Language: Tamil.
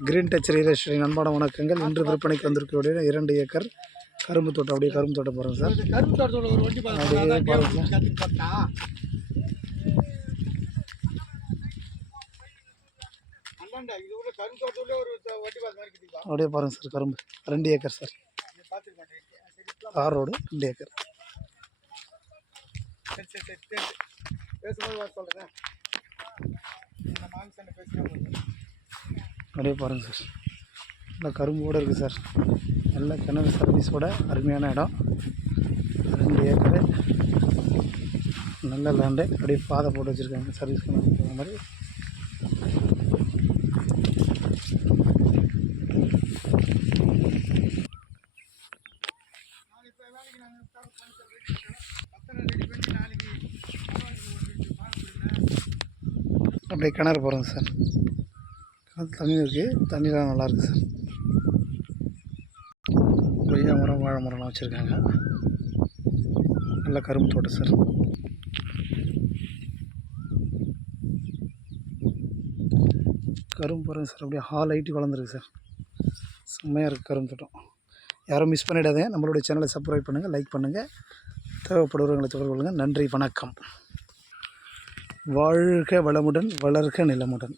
கிரீன் டச் எஸ்டேட் அன்பான வணக்கங்கள் இன்று விற்பனைக்கு வந்திருக்கக்கூடிய இரண்டு ஏக்கர் கரும்பு தோட்டம். அப்படியே கரும்பு தோட்டம் போகிறோம் சார். அப்படியே பாருங்க. கற்றுக்கு பார்த்தா. அண்ணாண்டா இது கூட கரும்பு தோட்டத்தில் ஒரு த- வண்டி பார்த்து மாதிரி இருக்குதுப்பா அப்படியே பாருங்கள் சார் கரும்பு. ரெண்டு ஏக்கர் சார். தார் ரோடு ரெண்டு ஏக்கர். பேசும்போது ஆஃபீஸில் பேசுகிறேன் அப்படியே பாருங்கள் சார். நல்லா கரும்போடு இருக்குது சார். நல்ல கிணறு சர்வீஸோட அருமையான இடம். ரெண்டு ஏக்கரு. நல்ல லேண்டு அப்படியே பாதை போட்டு வச்சுருக்காங்க. சர்வீஸ் கிணறு போகிற மாதிரி. அப்படியே கிணறு போகிறோங்க சார். தண்ணி இருக்குது தண்ணிலாம் நல்லாயிருக்கு சார். கொய்யா மரம் வாழை மரம்லாம் வச்சுருக்காங்க. நல்ல கரும்பு தோட்டம் சார். கரும்பு பாருங்க சார். அப்படியே ஹால் ஐட்டி வளர்ந்துருக்கு சார். செம்மையாக இருக்குது கரும்பு தோட்டம். யாரும் மிஸ் பண்ணிடாதே நம்மளுடைய சேனலை சப்ஸ்கிரைப் பண்ணுங்கள் லைக் பண்ணுங்கள் தேவைப்படுறவங்களை தொடர்பு கொள்ளுங்கள் நன்றி வணக்கம். வாழ்க வளமுடன் வளர்க நிலமுடன்.